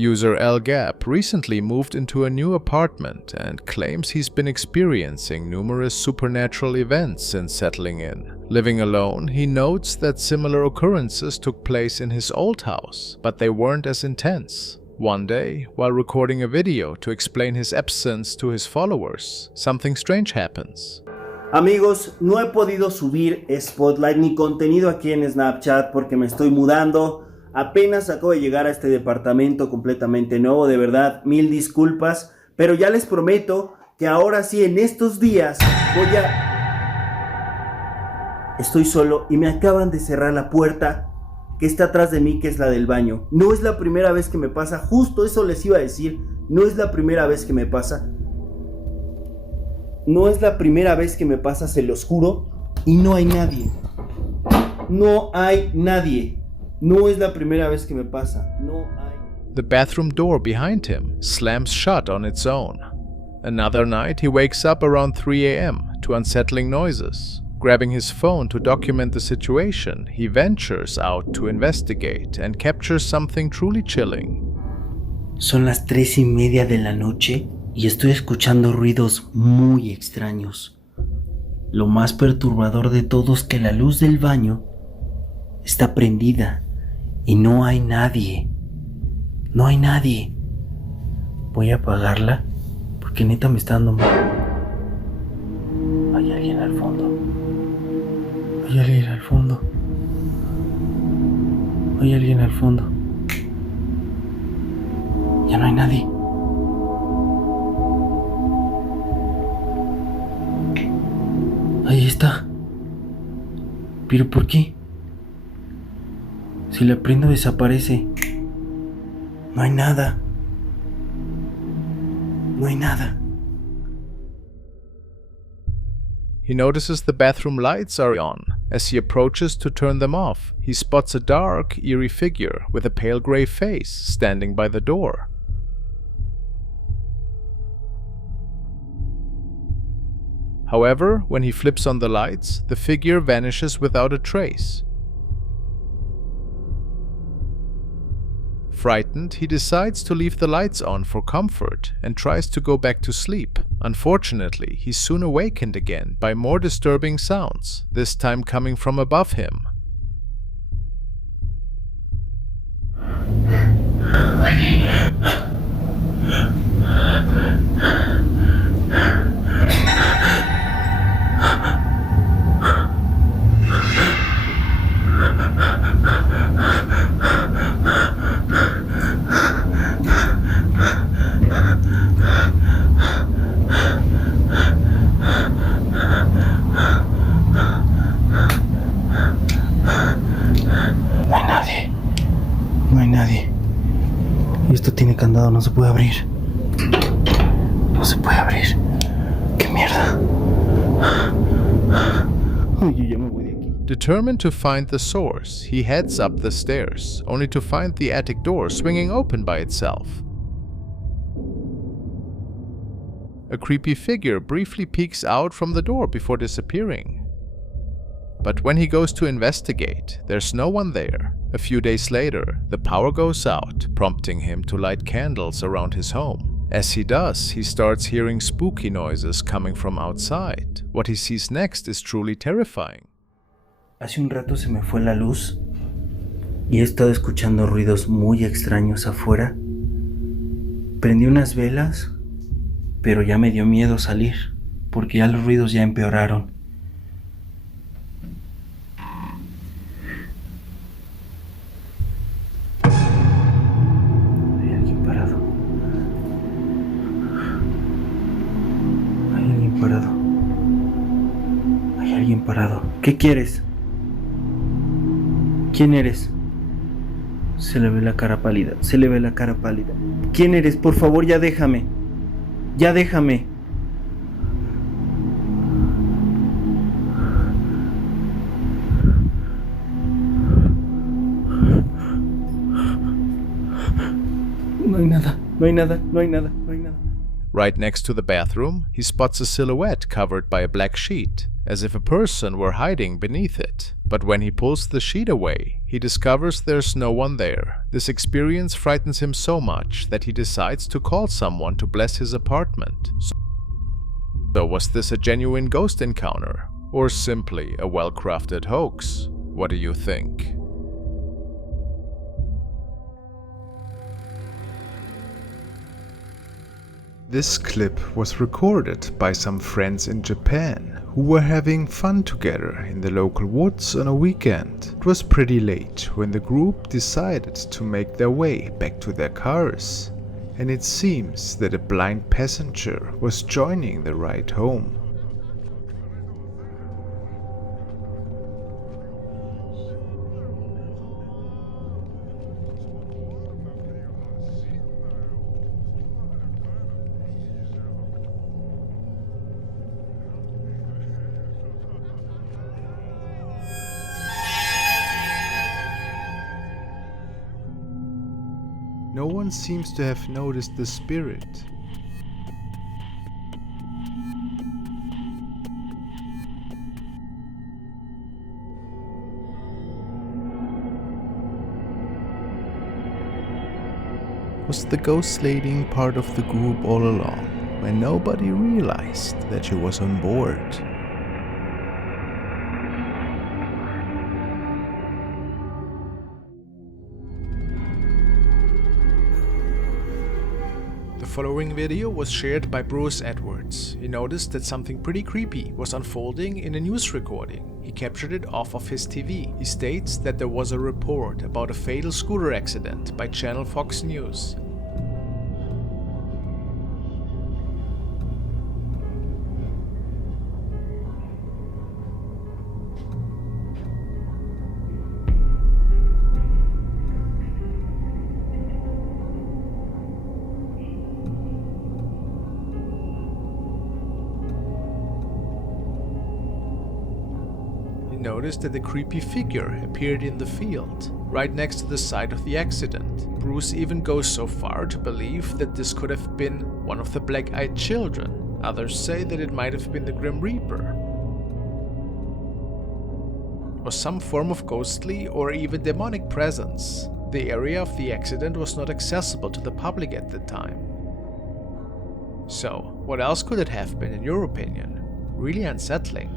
User LGAP recently moved into a new apartment and claims he's been experiencing numerous supernatural events since settling in. Living alone, he notes that similar occurrences took place in his old house, but they weren't as intense. One day, while recording a video to explain his absence to his followers, something strange happens. Amigos, no he podido subir Spotlight ni contenido aquí en Snapchat porque me estoy mudando. Apenas acabo de llegar a este departamento completamente nuevo, de verdad, mil disculpas. Pero ya les prometo que ahora sí, en estos días, Estoy solo y me acaban de cerrar la puerta que está atrás de mí, que es la del baño. No es la primera vez que me pasa, justo eso les iba a decir. No es la primera vez que me pasa. No es la primera vez que me pasa, se los juro. Y no hay nadie. No hay nadie. No es la primera vez que me pasa. No hay. The bathroom door behind him slams shut on its own. Another night, he wakes up around 3 a.m. to unsettling noises. Grabbing his phone to document the situation, he ventures out to investigate and captures something truly chilling. Son las 3:30 de la noche y estoy escuchando ruidos muy extraños. Lo más perturbador de todo es que la luz del baño está prendida y no hay nadie. No hay nadie. Voy a apagarla porque neta me está dando miedo. Hay alguien al fondo. Hay alguien al fondo. Hay alguien al fondo. Ya no hay nadie. Ahí está. ¿Pero por qué? Si la prendo desaparece. No hay nada. No hay nada. He notices the bathroom lights are on. As he approaches to turn them off, he spots a dark, eerie figure with a pale gray face standing by the door. However, when he flips on the lights, the figure vanishes without a trace. Frightened, he decides to leave the lights on for comfort and tries to go back to sleep. Unfortunately, he's soon awakened again by more disturbing sounds, this time coming from above him. No hay nadie. No hay nadie. Y esto tiene candado, no se puede abrir. No se puede abrir. ¡Qué mierda! Ay, yo ya me voy de aquí. Determined to find the source, he heads up the stairs, only to find the attic door swinging open by itself. A creepy figure briefly peeks out from the door before disappearing. But when he goes to investigate, there's no one there. A few days later, the power goes out, prompting him to light candles around his home. As he does, he starts hearing spooky noises coming from outside. What he sees next is truly terrifying. Hace un rato se me fue la luz y he estado escuchando ruidos muy extraños afuera. Prendí unas velas, pero ya me dio miedo salir, porque ya los ruidos ya empeoraron. Hay alguien parado. Hay alguien parado. Hay alguien parado. ¿Qué quieres? ¿Quién eres? Se le ve la cara pálida. Se le ve la cara pálida. ¿Quién eres? Por favor, ya déjame. Ya déjame. No hay nada. No hay nada. No hay nada. No hay nada. Right next to the bathroom, he spots a silhouette covered by a black sheet, as if a person were hiding beneath it. But when he pulls the sheet away, he discovers there's no one there. This experience frightens him so much that he decides to call someone to bless his apartment. So was this a genuine ghost encounter, or simply a well-crafted hoax? What do you think? This clip was recorded by some friends in Japan who were having fun together in the local woods on a weekend. It was pretty late when the group decided to make their way back to their cars, and it seems that a blind passenger was joining the ride home. No one seems to have noticed the spirit. Was the ghost lady part of the group all along, when nobody realized that she was on board? The following video was shared by Bruce Edwards. He noticed that something pretty creepy was unfolding in a news recording. He captured it off of his TV. He states that there was a report about a fatal scooter accident by channel Fox News. Noticed that a creepy figure appeared in the field, right next to the site of the accident. Bruce even goes so far to believe that this could have been one of the black-eyed children. Others say that it might have been the Grim Reaper, or some form of ghostly or even demonic presence. The area of the accident was not accessible to the public at the time. So, what else could it have been in your opinion? Really unsettling.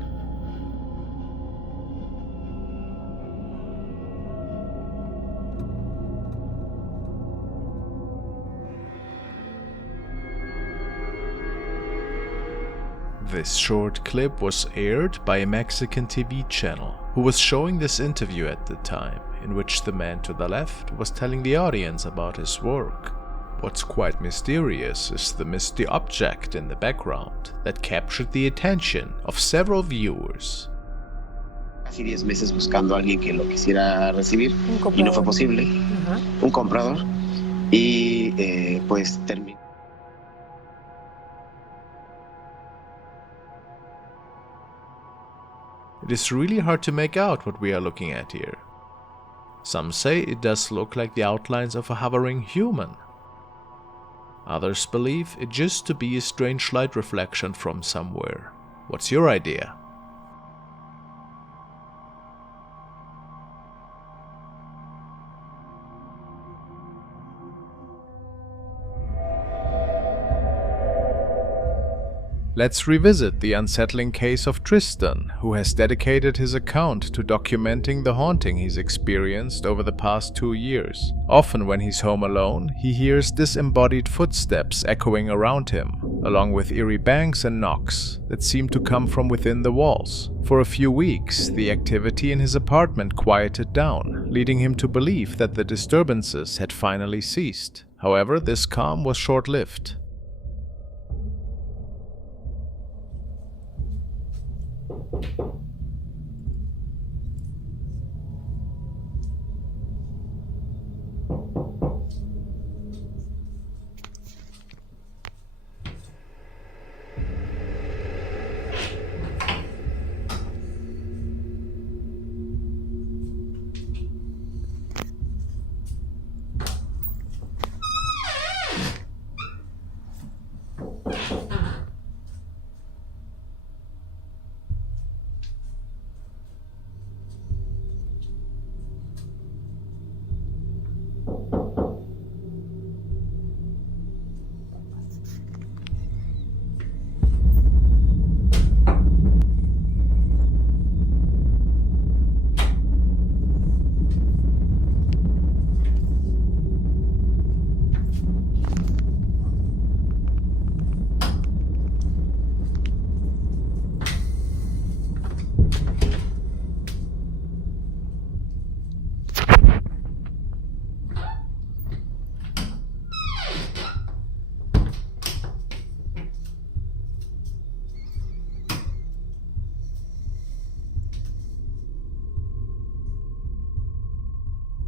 This short clip was aired by a Mexican TV channel who was showing this interview at the time, in which the man to the left was telling the audience about his work. What's quite mysterious is the misty object in the background that captured the attention of several viewers. Casi 10 meses buscando a alguien que lo quisiera recibir y no fue posible. Un comprador y pues terminó. It is really hard to make out what we are looking at here. Some say it does look like the outlines of a hovering human. Others believe it just to be a strange light reflection from somewhere. What's your idea? Let's revisit the unsettling case of Tristan, who has dedicated his account to documenting the haunting he's experienced over the past 2 years. Often when he's home alone, he hears disembodied footsteps echoing around him, along with eerie bangs and knocks that seem to come from within the walls. For a few weeks, the activity in his apartment quieted down, leading him to believe that the disturbances had finally ceased. However, this calm was short-lived.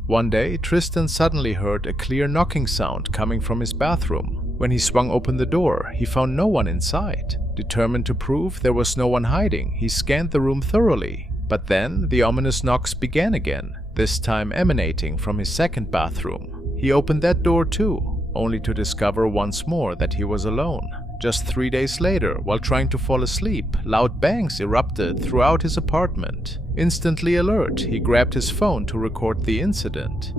One day, Tristan suddenly heard a clear knocking sound coming from his bathroom. When he swung open the door, he found no one inside. Determined to prove there was no one hiding, he scanned the room thoroughly. But then, the ominous knocks began again, this time emanating from his second bathroom. He opened that door too, only to discover once more that he was alone. Just 3 days later, while trying to fall asleep, loud bangs erupted throughout his apartment. Instantly alert, he grabbed his phone to record the incident.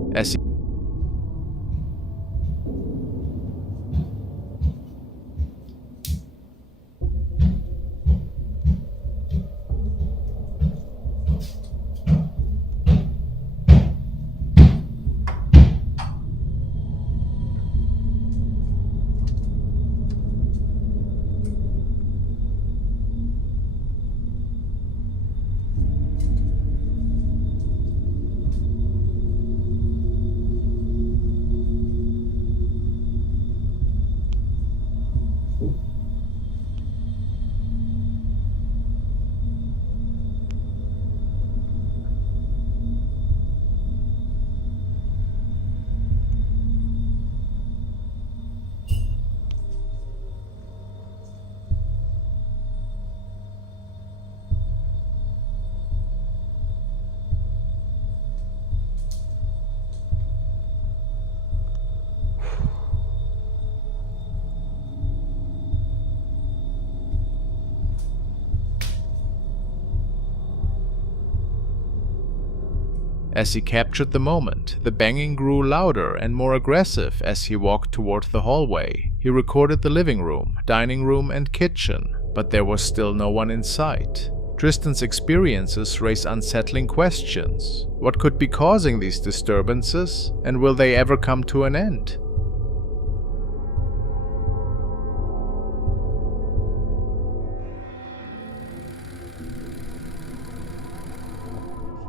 As he captured the moment, the banging grew louder and more aggressive as he walked toward the hallway. He recorded the living room, dining room, and kitchen, but there was still no one in sight. Tristan's experiences raise unsettling questions. What could be causing these disturbances, and will they ever come to an end?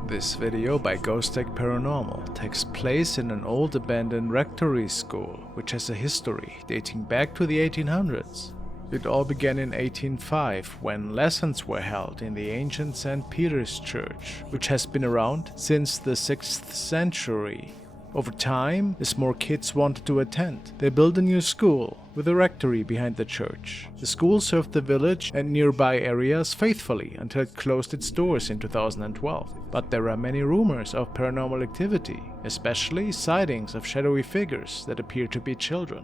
This video by Ghosttech Paranormal takes place in an old abandoned rectory school, which has a history dating back to the 1800s. It all began in 1805 when lessons were held in the ancient St. Peter's Church, which has been around since the 6th century. Over time, as more kids wanted to attend, they built a new school with a rectory behind the church. The school served the village and nearby areas faithfully until it closed its doors in 2012. But there are many rumors of paranormal activity, especially sightings of shadowy figures that appear to be children.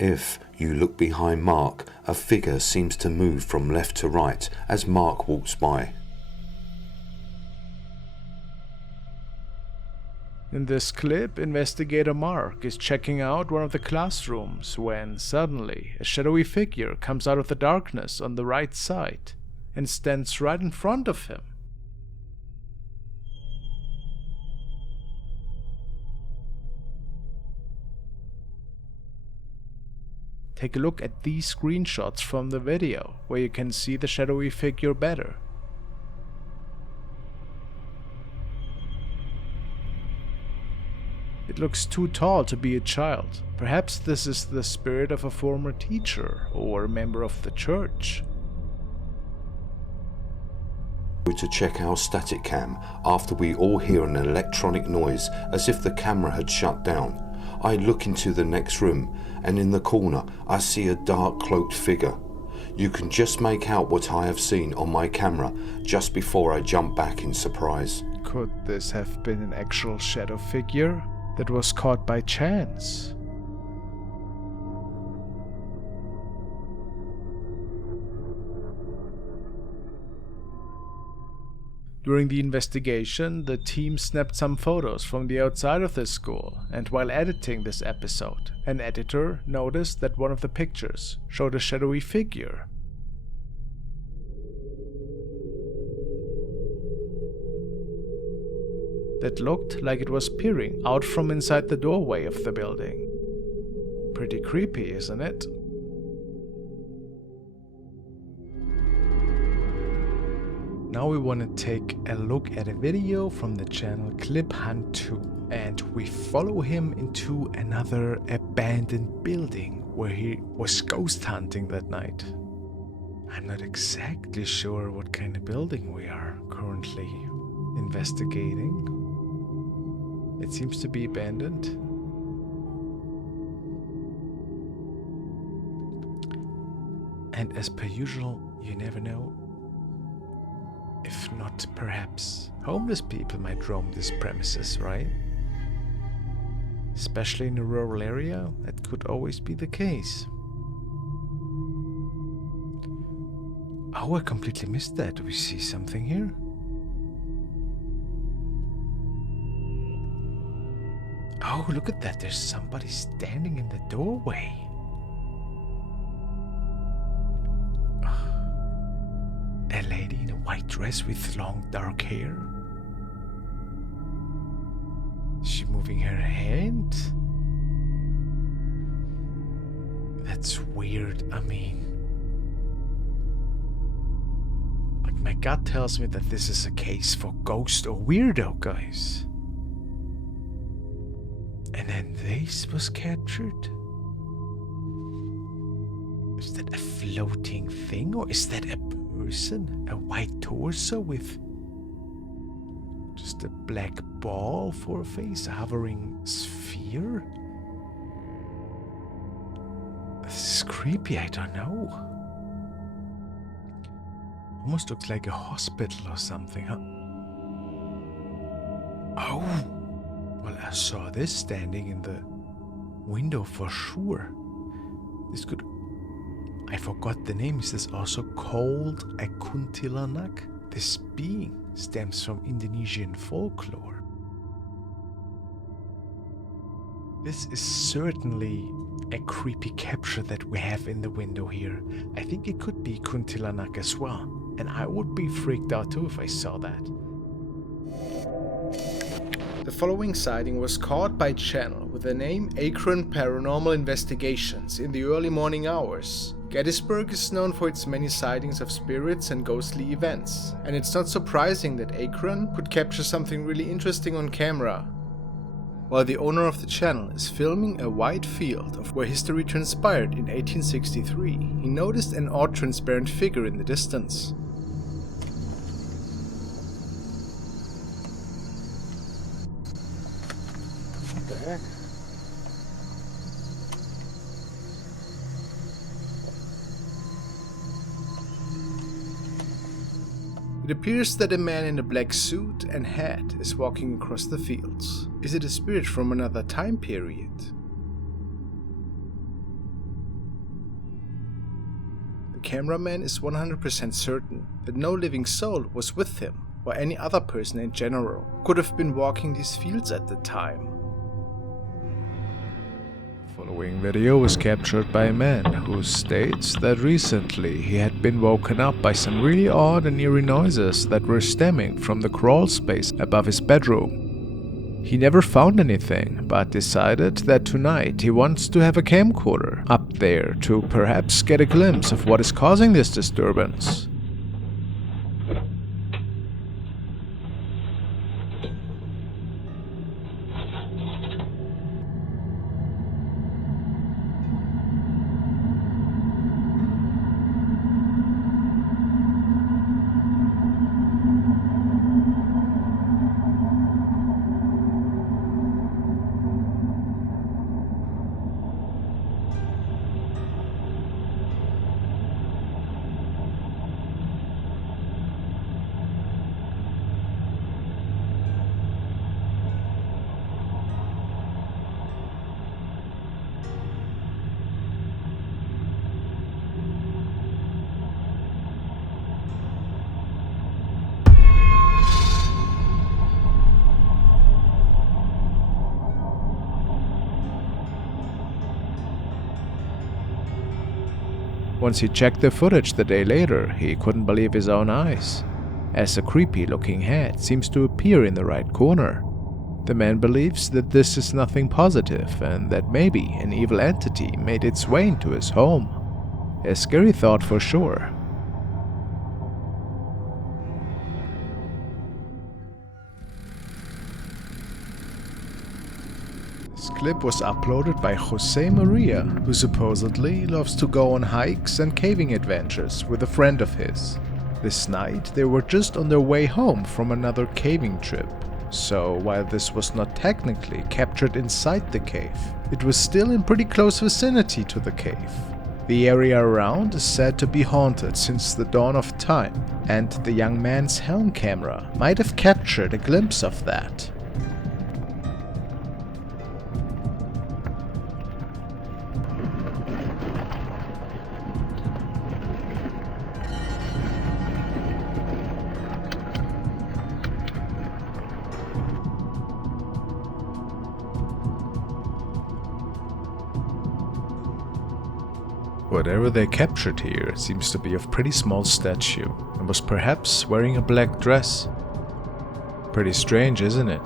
If you look behind Mark, a figure seems to move from left to right as Mark walks by. In this clip, investigator Mark is checking out one of the classrooms when suddenly a shadowy figure comes out of the darkness on the right side and stands right in front of him. Take a look at these screenshots from the video where you can see the shadowy figure better. It looks too tall to be a child. Perhaps this is the spirit of a former teacher or a member of the church. To check our static cam after we all hear an electronic noise as if the camera had shut down. I look into the next room and in the corner I see a dark cloaked figure. You can just make out what I have seen on my camera just before I jump back in surprise. Could this have been an actual shadow figure that was caught by chance? During the investigation, the team snapped some photos from the outside of the school, and while editing this episode, an editor noticed that one of the pictures showed a shadowy figure. That looked like it was peering out from inside the doorway of the building. Pretty creepy, isn't it? Now we want to take a look at a video from the channel Clip Hunt 2, and we follow him into another abandoned building where he was ghost hunting that night. I'm not exactly sure what kind of building we are currently investigating. It seems to be abandoned. And as per usual, you never know. If not, perhaps homeless people might roam these premises, right? Especially in a rural area, that could always be the case. Oh, I completely missed that. Do we see something here? Oh, look at that. There's somebody standing in the doorway. A lady in a white dress with long dark hair. Is she moving her hand? That's weird. I mean, like, my gut tells me that this is a case for ghost or weirdo, guys. And then this was captured. Is that a floating thing, or is that a person? A white torso with just a black ball for a face, a hovering sphere? This is creepy, I don't know. Almost looks like a hospital or something, huh? Oh! Well, I saw this standing in the window for sure. This could... I forgot the name. Is this also called a kuntilanak? This being stems from Indonesian folklore. This is certainly a creepy capture that we have in the window here. I think it could be kuntilanak as well. And I would be freaked out too if I saw that. The following sighting was caught by channel with the name Akron Paranormal Investigations in the early morning hours. Gettysburg is known for its many sightings of spirits and ghostly events, and it's not surprising that Akron could capture something really interesting on camera. While the owner of the channel is filming a wide field of where history transpired in 1863, he noticed an odd transparent figure in the distance. What the heck? It appears that a man in a black suit and hat is walking across the fields. Is it a spirit from another time period? The cameraman is 100% certain that no living soul was with him, or any other person in general could have been walking these fields at the time. The following video was captured by a man who states that recently he had been woken up by some really odd and eerie noises that were stemming from the crawl space above his bedroom. He never found anything, but decided that tonight he wants to have a camcorder up there to perhaps get a glimpse of what is causing this disturbance. Once he checked the footage the day later, he couldn't believe his own eyes, as a creepy-looking head seems to appear in the right corner. The man believes that this is nothing positive and that maybe an evil entity made its way into his home. A scary thought for sure. This clip was uploaded by Jose Maria, who supposedly loves to go on hikes and caving adventures with a friend of his. This night, they were just on their way home from another caving trip. So, while this was not technically captured inside the cave, it was still in pretty close vicinity to the cave. The area around is said to be haunted since the dawn of time, and the young man's helm camera might have captured a glimpse of that. Whatever they captured here seems to be of pretty small stature and was perhaps wearing a black dress. Pretty strange, isn't it?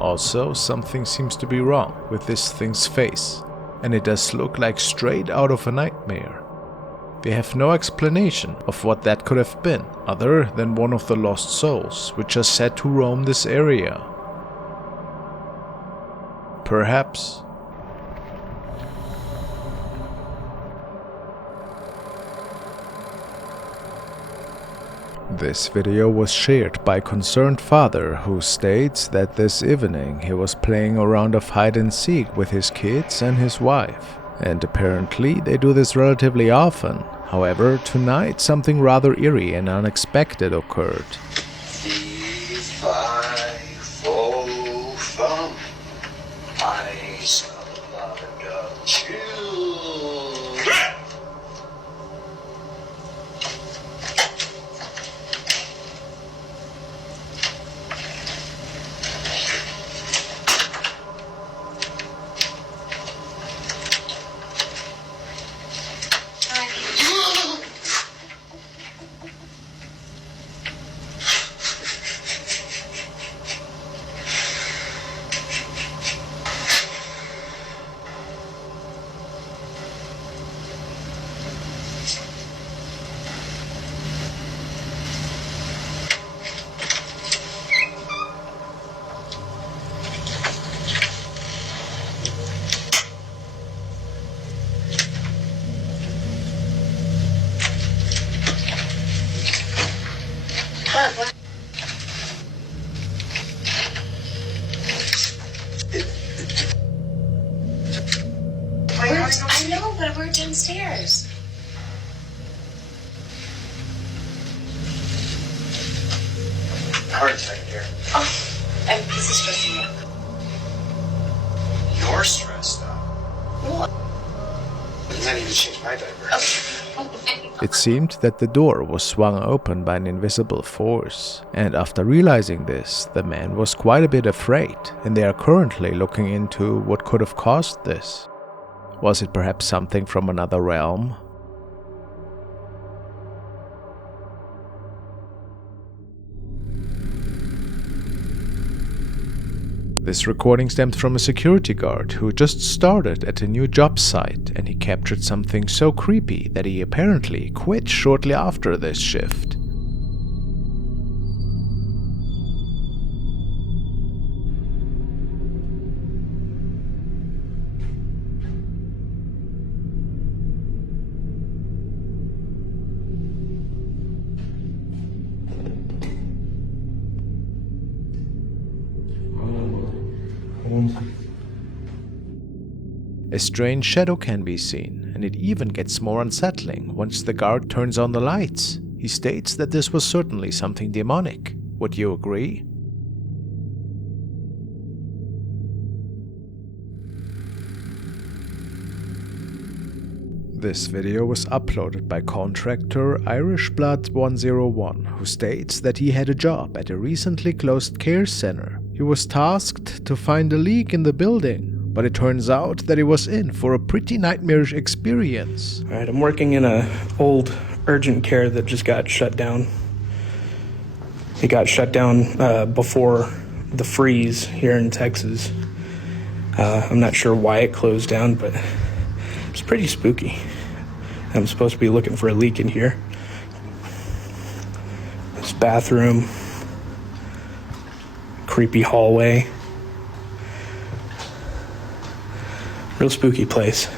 Also, something seems to be wrong with this thing's face, and it does look like straight out of a nightmare. They have no explanation of what that could have been, other than one of the lost souls which are said to roam this area. Perhaps. This video was shared by a concerned father who states that this evening he was playing a round of hide and seek with his kids and his wife, and apparently they do this relatively often. However, tonight something rather eerie and unexpected occurred. I know, but we're downstairs. Hard second here. Oh, this is stressing me out. You're stressed out. What? I need to change my diaper. It seemed that the door was swung open by an invisible force, and after realizing this, the man was quite a bit afraid, and they are currently looking into what could have caused this. Was it perhaps something from another realm? This recording stemmed from a security guard who just started at a new job site, and he captured something so creepy that he apparently quit shortly after this shift. A strange shadow can be seen, and it even gets more unsettling once the guard turns on the lights. He states that this was certainly something demonic. Would you agree? This video was uploaded by contractor IrishBlood101, who states that he had a job at a recently closed care center. He was tasked to find a leak in the building, but it turns out that he was in for a pretty nightmarish experience. Alright, I'm working in a old urgent care that just got shut down. It got shut down before the freeze here in Texas. I'm not sure why it closed down, but it's pretty spooky. I'm supposed to be looking for a leak in here. This bathroom. Creepy hallway. Real spooky place.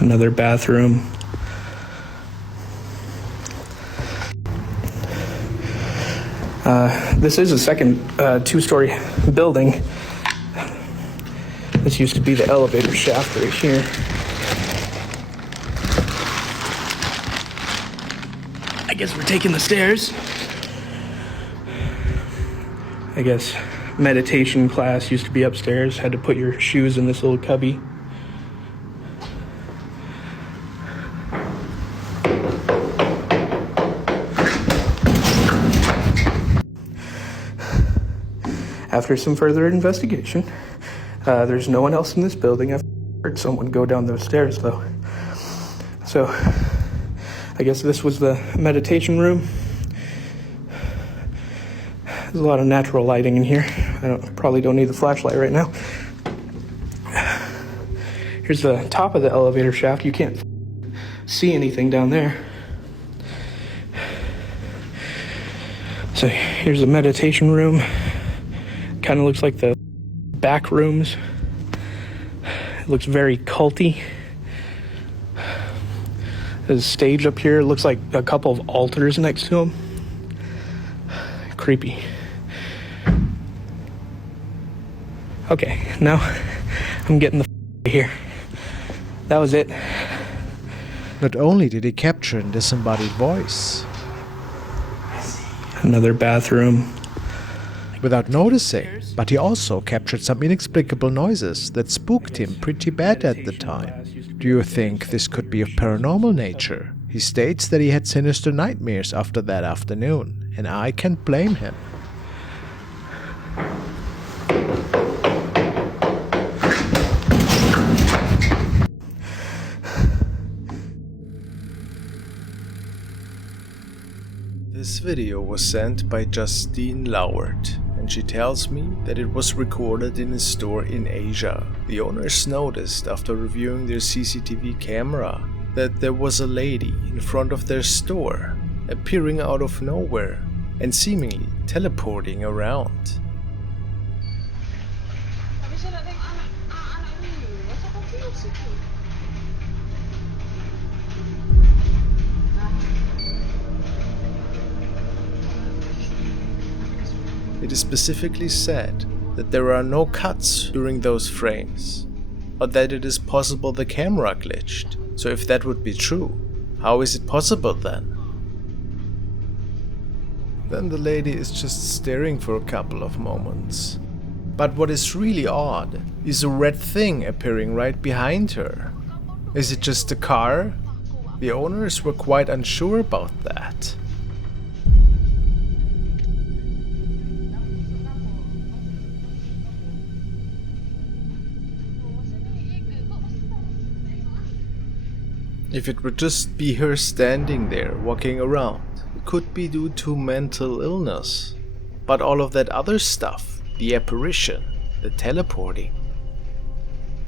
Another bathroom. This is a second two-story building. This used to be the elevator shaft right here. I guess we're taking the stairs. I guess meditation class used to be upstairs. Had to put your shoes in this little cubby. After some further investigation, there's no one else in this building. I've heard someone go down those stairs, though. So, I guess this was the meditation room. There's a lot of natural lighting in here. Probably don't need the flashlight right now. Here's the top of the elevator shaft. You can't see anything down there. So here's the meditation room. Kind of looks like the back rooms. It looks very culty. There's a stage up here. It looks like a couple of altars next to them. Creepy. Okay, now I'm getting the here. That was it. Not only did he capture a disembodied voice, another bathroom. Without noticing, but he also captured some inexplicable noises that spooked him pretty bad at the time. Do you think this could be of paranormal nature? He states that he had sinister nightmares after that afternoon, and I can't blame him. This video was sent by Justine Lauert, and she tells me that it was recorded in a store in Asia. The owners noticed after reviewing their CCTV camera that there was a lady in front of their store, appearing out of nowhere and seemingly teleporting around. It is specifically said that there are no cuts during those frames, or that it is possible the camera glitched. So if that would be true, how is it possible then? Then the lady is just staring for a couple of moments. But what is really odd is a red thing appearing right behind her. Is it just a car? The owners were quite unsure about that. If it would just be her standing there, walking around, it could be due to mental illness. But all of that other stuff, the apparition, the teleporting,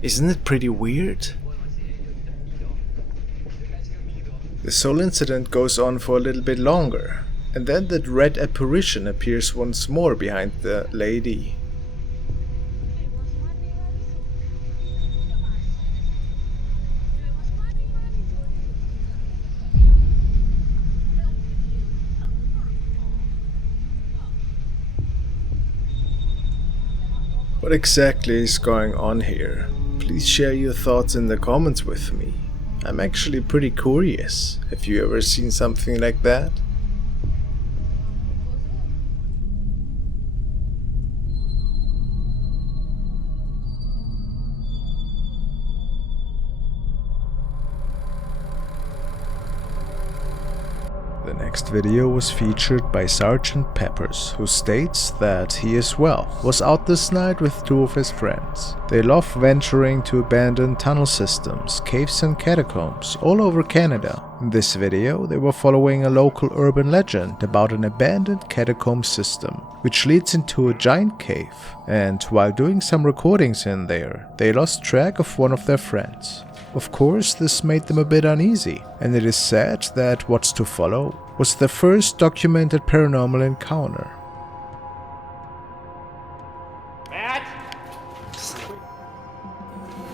isn't it pretty weird? This whole incident goes on for a little bit longer, and then that red apparition appears once more behind the lady. What exactly is going on here? Please share your thoughts in the comments with me. I'm actually pretty curious. Have you ever seen something like that? The next video was featured by Sergeant Peppers, who states that he as well was out this night with two of his friends. They love venturing to abandoned tunnel systems, caves and catacombs all over Canada. In this video, they were following a local urban legend about an abandoned catacomb system, which leads into a giant cave, and while doing some recordings in there, they lost track of one of their friends. Of course, this made them a bit uneasy, and it is said that what's to follow was the first documented paranormal encounter. Matt?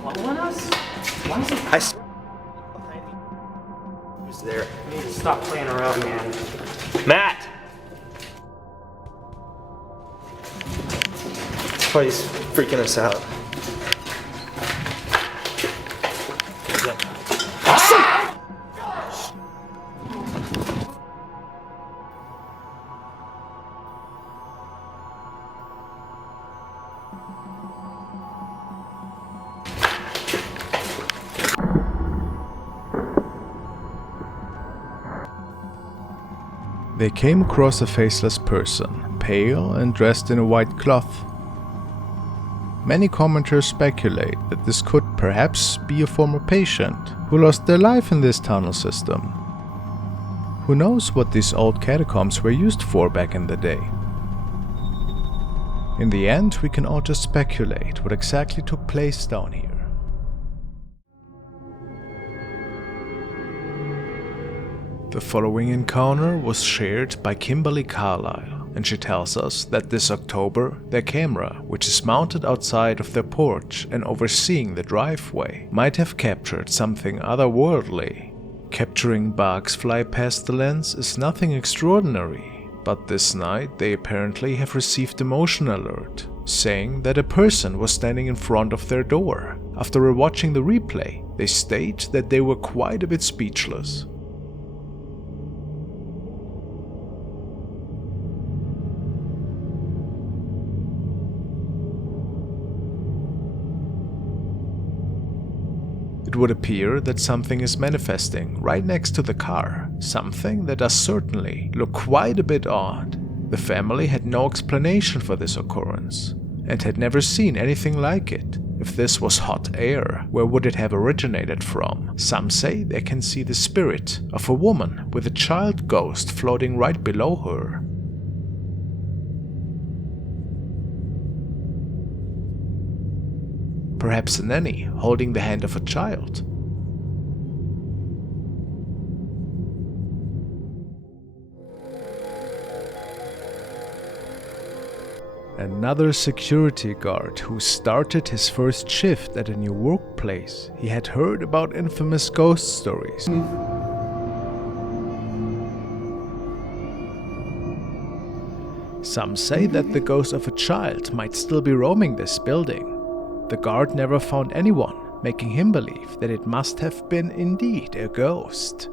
Following us? Why is it? Who's there? You need to stop playing around, man. Matt! Oh, he's freaking us out. They came across a faceless person, pale and dressed in a white cloth. Many commenters speculate that this could perhaps be a former patient who lost their life in this tunnel system. Who knows what these old catacombs were used for back in the day? In the end, we can all just speculate what exactly took place down here. The following encounter was shared by Kimberly Carlisle, and she tells us that this October, their camera, which is mounted outside of their porch and overseeing the driveway, might have captured something otherworldly. Capturing bugs fly past the lens is nothing extraordinary, but this night they apparently have received a motion alert, saying that a person was standing in front of their door. After watching the replay, they state that they were quite a bit speechless. It would appear that something is manifesting right next to the car, something that does certainly look quite a bit odd. The family had no explanation for this occurrence, and had never seen anything like it. If this was hot air, where would it have originated from? Some say they can see the spirit of a woman with a child ghost floating right below her. Perhaps a nanny holding the hand of a child. Another security guard who started his first shift at a new workplace. He had heard about infamous ghost stories. Some say that the ghost of a child might still be roaming this building. The guard never found anyone, making him believe that it must have been indeed a ghost.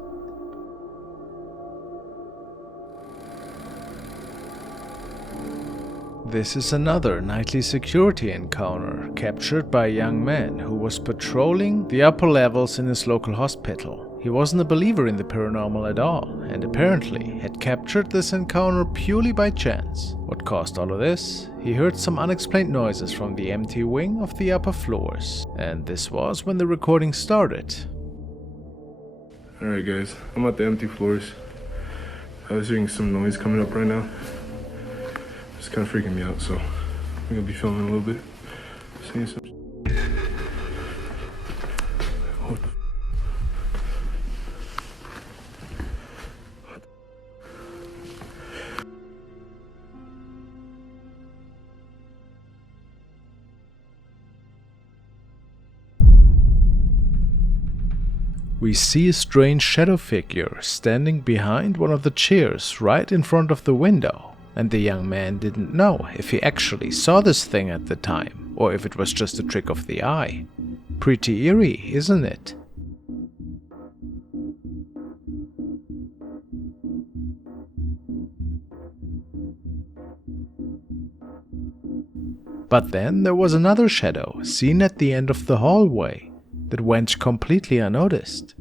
This is another nightly security encounter captured by a young man who was patrolling the upper levels in his local hospital. He wasn't a believer in the paranormal at all, and apparently had captured this encounter purely by chance. What caused all of this? He heard some unexplained noises from the empty wing of the upper floors, and this was when the recording started. Alright guys, I'm at the empty floors. I was hearing some noise coming up right now. It's kind of freaking me out, so I'm gonna be filming a little bit. Seeing some. We see a strange shadow figure standing behind one of the chairs right in front of the window, and the young man didn't know if he actually saw this thing at the time, or if it was just a trick of the eye. Pretty eerie, isn't it? But then there was another shadow seen at the end of the hallway that went completely unnoticed.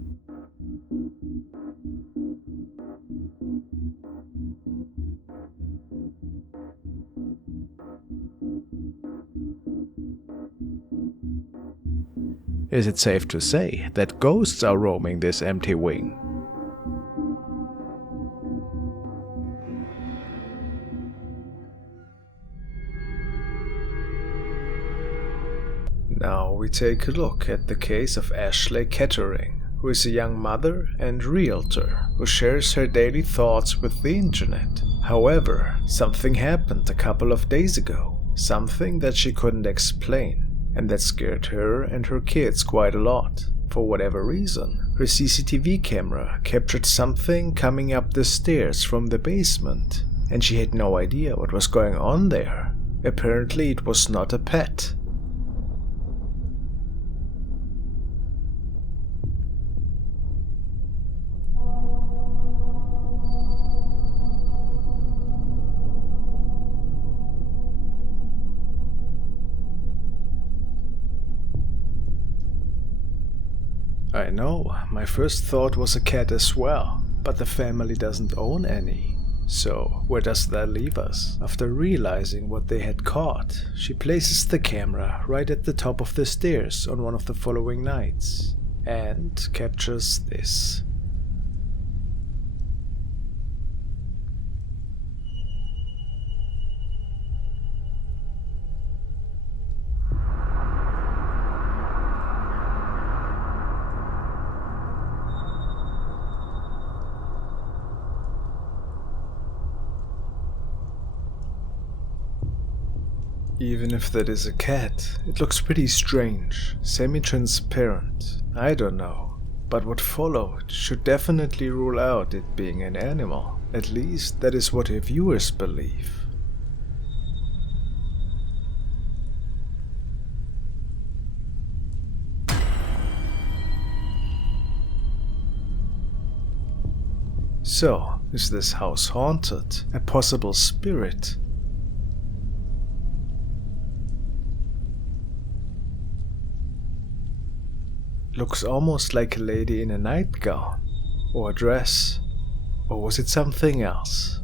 Is it safe to say that ghosts are roaming this empty wing? Now we take a look at the case of Ashley Kettering, who is a young mother and realtor who shares her daily thoughts with the internet. However, something happened a couple of days ago, something that she couldn't explain, and that scared her and her kids quite a lot. For whatever reason, her CCTV camera captured something coming up the stairs from the basement, and she had no idea what was going on there. Apparently it was not a pet. I know, my first thought was a cat as well, but the family doesn't own any. So, where does that leave us? After realizing what they had caught, she places the camera right at the top of the stairs on one of the following nights, and captures this. Even if that is a cat, it looks pretty strange, semi-transparent, I don't know. But what followed should definitely rule out it being an animal. At least that is what her viewers believe. So, is this house haunted? A possible spirit? Looks almost like a lady in a nightgown, or a dress, or was it something else?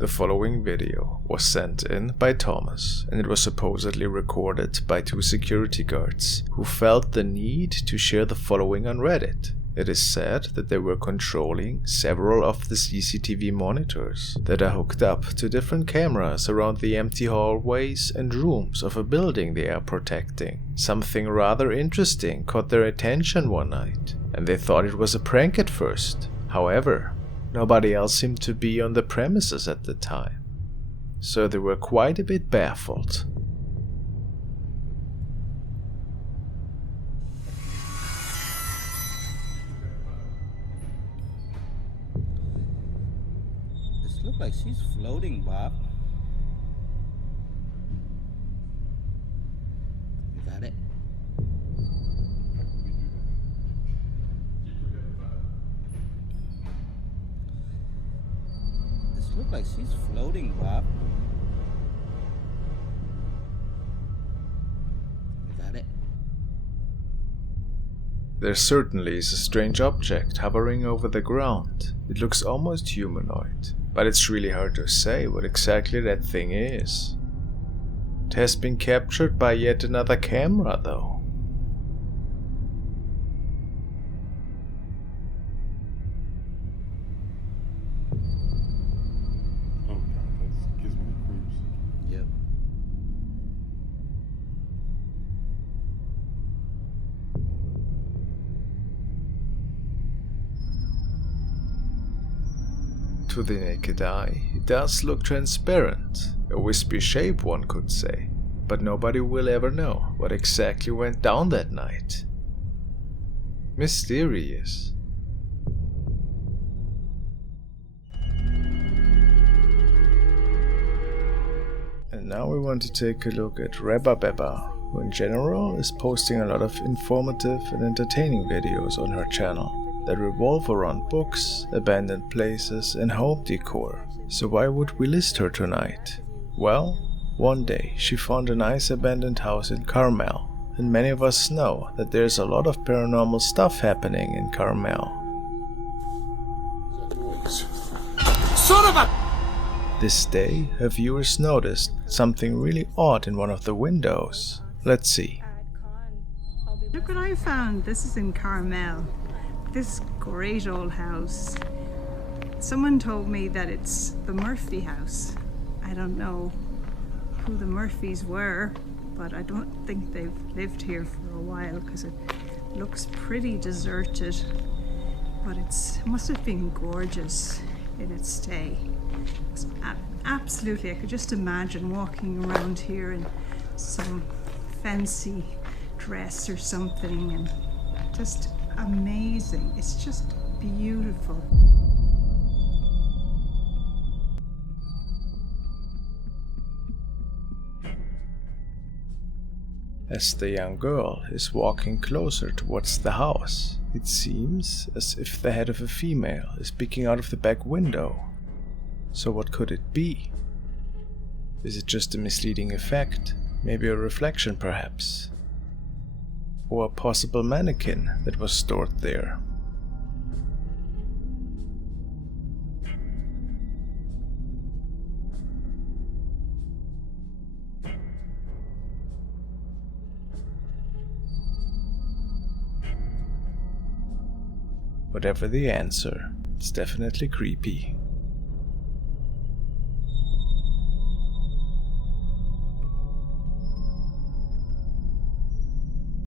The following video was sent in by Thomas, and it was supposedly recorded by 2 security guards who felt the need to share the following on Reddit. It is said that they were controlling several of the CCTV monitors that are hooked up to different cameras around the empty hallways and rooms of a building they are protecting. Something rather interesting caught their attention one night, and they thought it was a prank at first. However, nobody else seemed to be on the premises at the time, so they were quite a bit baffled. This looks like she's floating, Bob. You got it? Look like she's floating, Bob. You got it? There certainly is a strange object hovering over the ground. It looks almost humanoid, but it's really hard to say what exactly that thing is. It has been captured by yet another camera though. To the naked eye, it does look transparent, a wispy shape one could say, but nobody will ever know what exactly went down that night. Mysterious. And now we want to take a look at Rebabeba, who in general is posting a lot of informative and entertaining videos on her channel that revolve around books, abandoned places, and home decor. So why would we list her tonight? Well, one day she found a nice abandoned house in Carmel, and many of us know that there's a lot of paranormal stuff happening in Carmel. Son of a... This day, her viewers noticed something really odd in one of the windows. Let's see. Look what I found. This is in Carmel. This great old house. Someone told me that it's the Murphy house. I don't know who the Murphys were, but I don't think they've lived here for a a while because it looks pretty deserted, but it must have been gorgeous in its stay. Absolutely, I could just imagine walking around here in some fancy dress or something, and just amazing. It's just beautiful. As the young girl is walking closer towards the house, it seems as if the head of a female is peeking out of the back window. So what could it be? Is it just a misleading effect? Maybe a reflection perhaps? Or a possible mannequin that was stored there? Whatever the answer, it's definitely creepy.